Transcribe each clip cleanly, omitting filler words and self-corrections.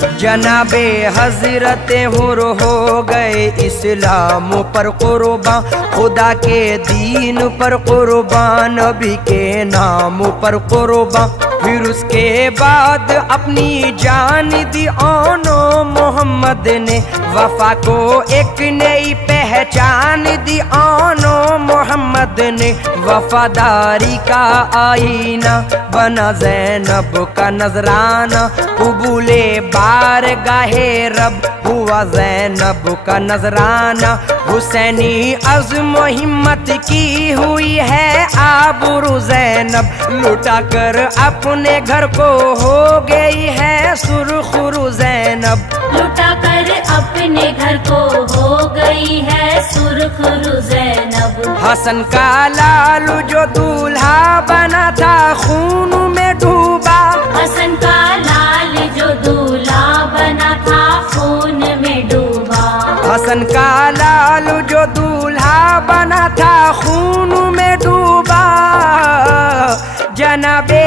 जनाबे हजरत हुर हो गए इस्लाम पर कुर्बान, खुदा के दीन पर कुर्बान, नबी के नाम पर कुर्बान। फिर उसके बाद अपनी जान दी आनो मोहम्मद ने, वफा को एक नई पहचान दी आनो मोहम्मद ने। वफादारी का आईना बना ज़ैनब का नजराना, कबूले बारगाहे रब हुआ ज़ैनब का नजराना। हुसैनी अज़्म हिम्मत की हुई है आबरू ज़ैनब, लुटा कर अपने घर को हो गई है सुरखरू ज़ैनब। लुटा कर अपने घर को हो गई है सुरखरू ज़ैनब। हसन का लालू जो दूल्हा बना था खून में डूबा, हसन का लाल जो दूल्हा बना था खून में डूबा। हसन का लालू जो दूल्हा बना था खून में डूबा। जनाबे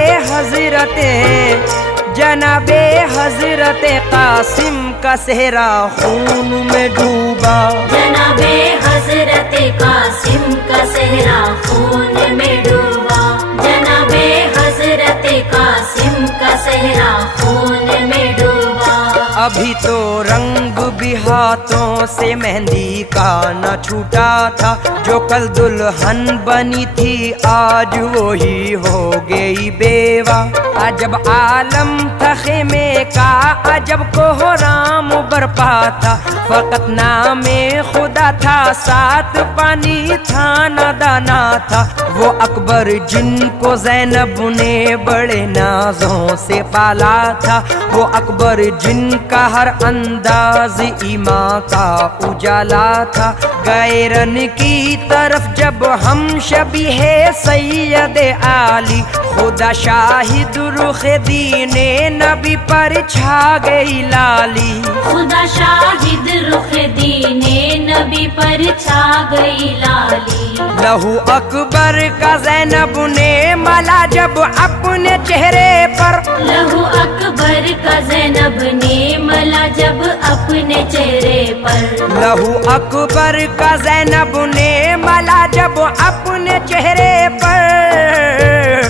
हजरत कासिम का सेहरा खून में डूबा। जनाबे हजरत कासिम का सेहरा खून में डूबा। जनाबे हजरत कासिम का सेहरा खून में डूबा। अभी तो रंग भी हाथों से मेहंदी का न छूटा था, जो कल दुल्हन बनी थी आज वो ही हो गई बेवा। अजब आलम था खेमे का, अजब कोहराम बरपा था, फकत नामे खुदा था, साथ पानी था न दाना था। वो अकबर जिनको ज़ैनब ने बड़े नाजों से पाला था, वो अकबर जिनका हर अंदाज ईमान का उजाला था। गए रन की तरफ जब हम शबीहे सैयद आली, खुदा शाहिद रुख दीने नबी पर छा गई लाली। खुदा शाहिद रुख दीने नबी पर छा गई लाली। लहू अकबर का ज़ैनब ने मला जब अपने चेहरे पर, लहू अकबर का ज़ैनब ने मला जब अपने चेहरे पर। लहू अकबर का ज़ैनब ने मला जब अपने चेहरे पर,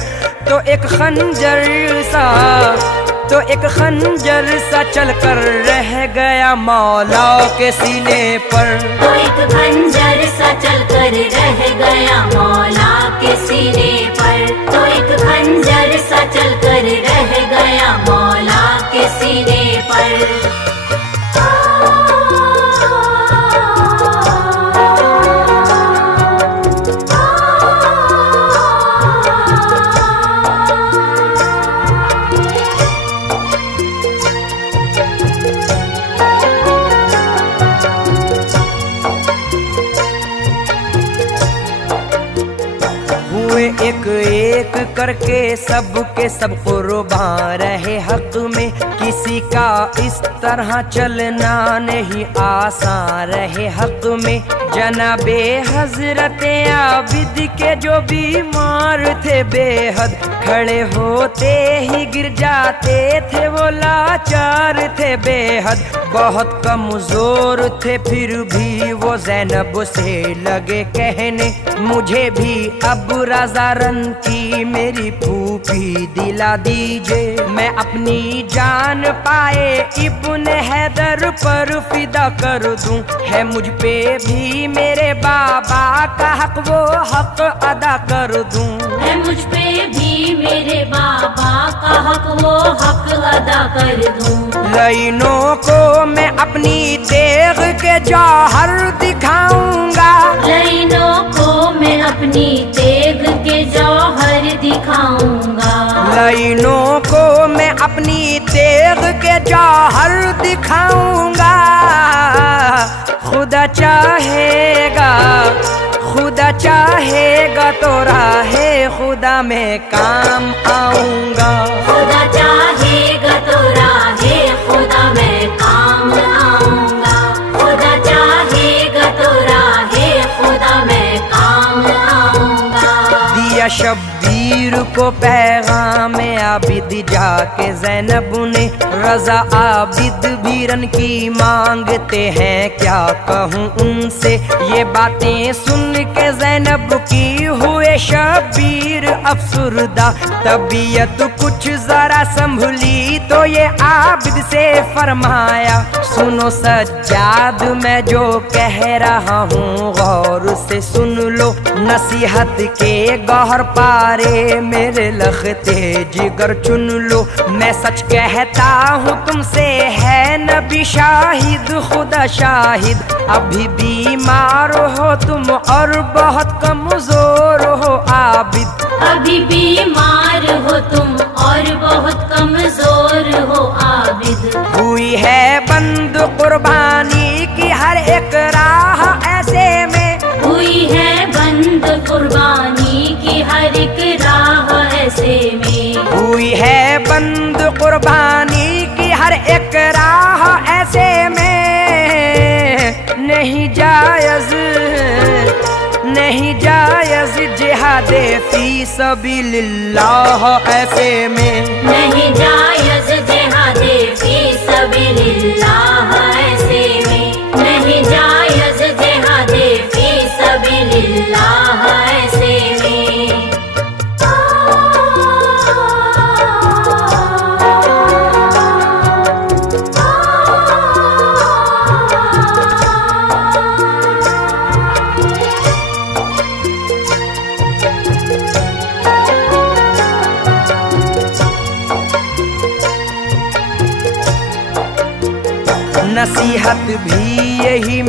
तो एक खंजर सा चल कर रह गया मौला के सीने पर। तो एक खंजर सा चल कर रह गया मौला के सीने पर। तो एक खंजर सा चल कर रह गया मौला के सीने पर। एक एक करके सब के सब कुर्बान रहे हक में, किसी का इस तरह चलना नहीं आसान रहे हक में। जनाबे हजरत आबिद के जो बीमार थे बेहद, खड़े होते ही गिर जाते थे वो लाचार थे बेहद। बहुत कमजोर थे फिर भी वो ज़ैनब से लगे कहने, मुझे भी अब रज़ा रन की मेरी फूफी दिला दीजिए। मैं अपनी जान पाए इब्ने हैदर पर फिदा कर दूं, है मुझ पे भी मेरे बाबा का हक वो हक अदा कर दूं। है मुझ पे भी मेरे बाबा का हक वो हक अदा कर दूं। लाइनों को मैं अपनी तेग के जौहर दिखाऊंगा, लाइनों को मैं अपनी तेग के जौहर दिखाऊंगा। लाइनों को मैं अपनी तेग के जौहर दिखाऊंगा। खुदा चाहेगा तो राहे खुदा में काम आऊंगा। खुदा चाहेगा तो राहे खुदा में काम आऊंगा। खुदा चाहेगा तो राहे खुदा में काम आऊंगा। दिया शब्बीर को पैगाम आबिद जाके ज़ैनब ने, رضا عابد بھی رن کی مانگتے ہیں، کیا کہوں ان سے یہ باتیں سن کے زینب کی ہوئے شبیر افسردہ۔ طبیعت کچھ ذرا سنبھلی تو یہ عابد سے فرمایا، سنو سجاد میں جو کہہ رہا ہوں غور سے سن لو، نصیحت کے گوہر پارے میرے لختے جگر چن لو۔ میں سچ کہتا ہوں تم سے ہے نبی شاہد، خدا شاہد ابھی بیمار ہو تم اور بہت کمزور ہو عابد، ابھی بیمار ہو تم اور بہت کمزور ہو عابد۔ ہوئی ہے بند قربانی کی ہر ایک راہ ایسے میں، ہوئی ہے بند قربانی کی ہر ایک راہ ایسے میں، ہوئی ہے بند قربانی کی ہر ایک راہ ایسے میں، نہیں جائز نہیں جائز جہاد فی سبیل اللہ ایسے میں، نہیں جائز جہاد فی سبیل اللہ ایسے میں، نہیں جائز جہاد فی سبیل اللہ ایسے میں۔ نصیحت بھی یہی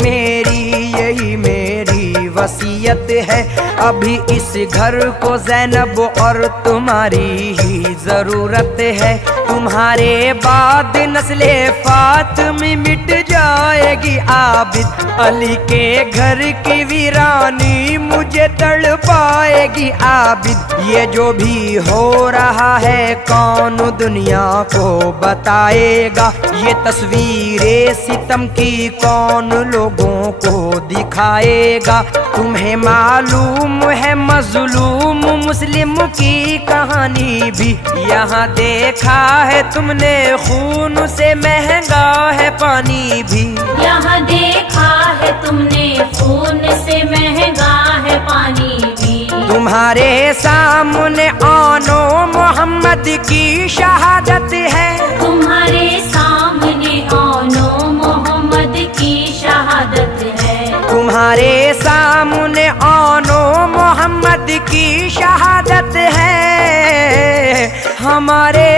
میری وصیت ہے، ابھی اس گھر کو زینب اور تمہاری ہی ضرورت ہے، تمہارے بعد نسل فاطمی مٹ جائے گی عابد، علی کے گھر کی ویرانی مجھے تڑ پائے گی عابد، یہ جو بھی ہو رہا ہے کون دنیا کو بتائے گا، یہ تصویریں ستم کی کون لوگوں کو دکھائے گا، تمہیں معلوم ہے مظلوم مسلم کی کہانی بھی، یہاں دیکھا ہے تم نے خون سے مہنگا ہے پانی بھی، یہاں دیکھا ہے تم نے خون سے مہنگا ہے پانی بھی، تمہارے سامنے آنو محمد کی شہادت ہے، تمہارے سامنے آنو محمد کی شہادت ہے، تمہارے سامنے آنو محمد کی شہادت ہے، ہمارے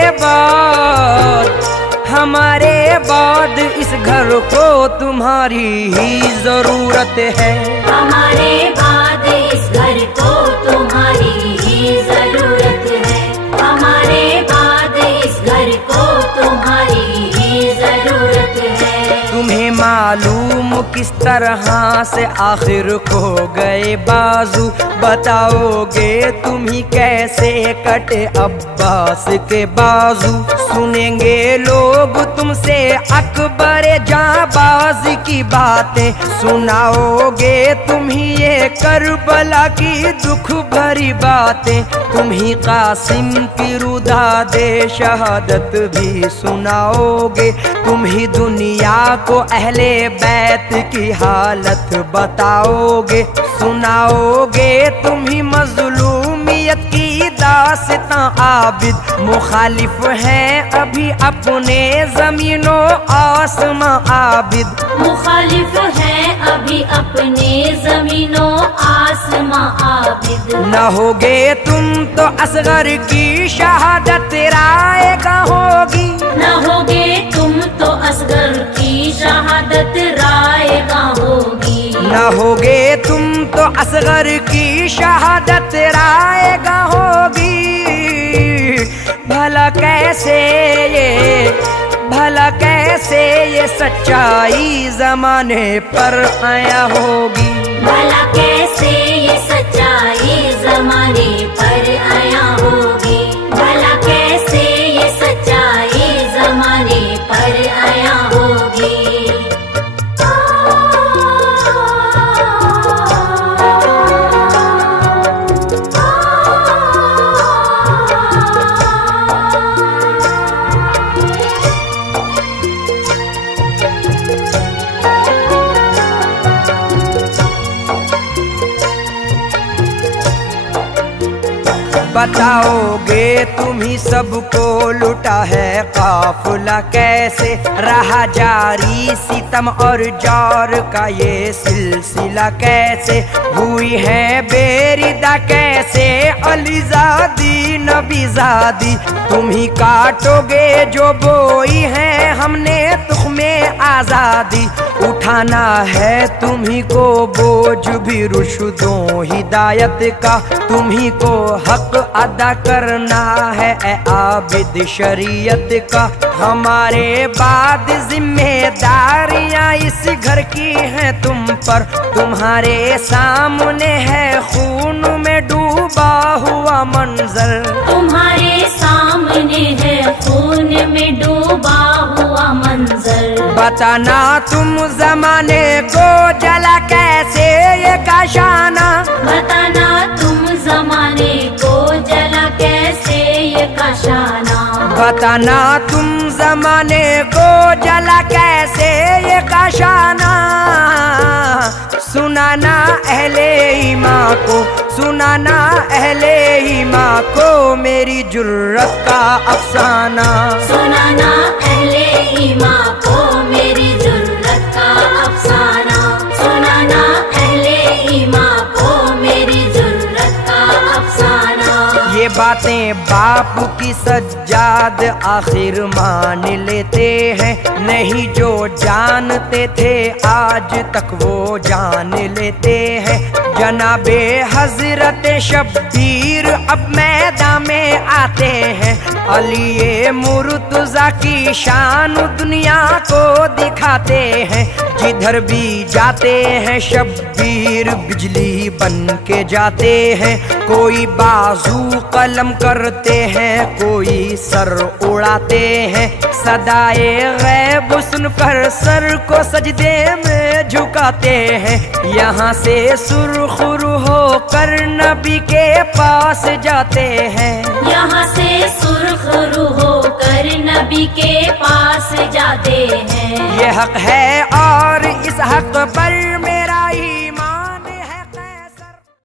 بعد اس گھر کو تمہاری ہی ضرورت ہے، ہمارے بعد اس گھر کو تمہاری ہی ضرورت ہے، ہمارے بعد اس گھر کو تمہاری ہی ضرورت ہے۔ تمہیں معلوم کس طرح سے آخر کھو گئے بازو، بتاؤ گے تم ہی کیسے کٹے عباس کے بازو، سنیں گے لوگ تم سے اکبر جانباز کی باتیں، سناؤ گے تم ہی یہ کربلا کی دکھ بھری باتیں، تم ہی قاسم کی روداد شہادت بھی سناؤ گے، تم ہی دنیا کو اہل بیت کی حالت بتاؤ گے، سناؤ گے تم ہی مظلومیت کی داستاں عابد، مخالف ہیں ابھی اپنے زمین و آسماں عابد، مخالف ہیں ابھی اپنے زمین و آسماں عابد، نہ ہوگے تم تو اصغر کی شہادت رائے گاں ہوگی، نہ ہوگے تم تو اصغر کی شہادت رائے گاں ہوگی، نہ ہوگے تم تو اصغر کی شہادت رائے گاں ہوگی، بھلا کیسے یہ سچائی زمانے پر آیا ہوگی، بھلا کیسے یہ سچائی زمانے پر آیا ہوگی، بھلا کیسے یہ سچائی زمانے پر آیا ہوگی۔ बताओगे तुम ही सबको लुटा है काफिला कैसे, रहा जारी सितम और जौर का ये सिलसिला कैसे, हुई है बेरिदा कैसे अलीज़ादी नबीज़ादी। तुम ही काटोगे जो बोई है हमने तुख्मे आज़ादी, उठाना है तुम ही को बोझ भी रुश्दों हिदायत का, तुम ही को हक अदा करना है ए आबिद शरीयत का। हमारे बाद जिम्मेदारियां इस घर की हैं तुम पर, तुम्हारे सामने है खून में डूबा हुआ मंजर, तुम्हारे सामने है खून में डूबा हुआ मंजर। बताना तुम जमाने को जला कैसे ये काशाना, बताना तुम जमाने को जला कैसे ये काशाना, बताना तुम जमाने को जला कैसे ये काशाना। सुनाना अहले ईमान को, सुनाना अहले ईमान को मेरी जुर्रत का अफसाना, सुनाना अहले ईमान को मेरी जुर्रत का अफसाना, सुनाना अहले ईमान को मेरी जुर्रत का अफसाना। ये बातें बाप की सज्जाद आखिर मान लेते हैं, नहीं जो जानते थे आज तक वो जान लेते हैं। जनाबे हजरत शब्बीर अब मैदान में आते हैं, अली मुर्तज़ा की शान दुनिया को दिखाते हैं। जिधर भी जाते हैं शब्बीर बिजली बन के जाते हैं, कोई बाजू कलम करते हैं कोई सर उड़ाते हैं। सदाए गैब सुनकर सर को सजदे में झुकाते हैं, यहाँ से सुरखुरू होकर नबी के पास जाते हैं, यहाँ से सुरखरू होकर नबी के पास जाते हैं। ये हक है और इस हक पर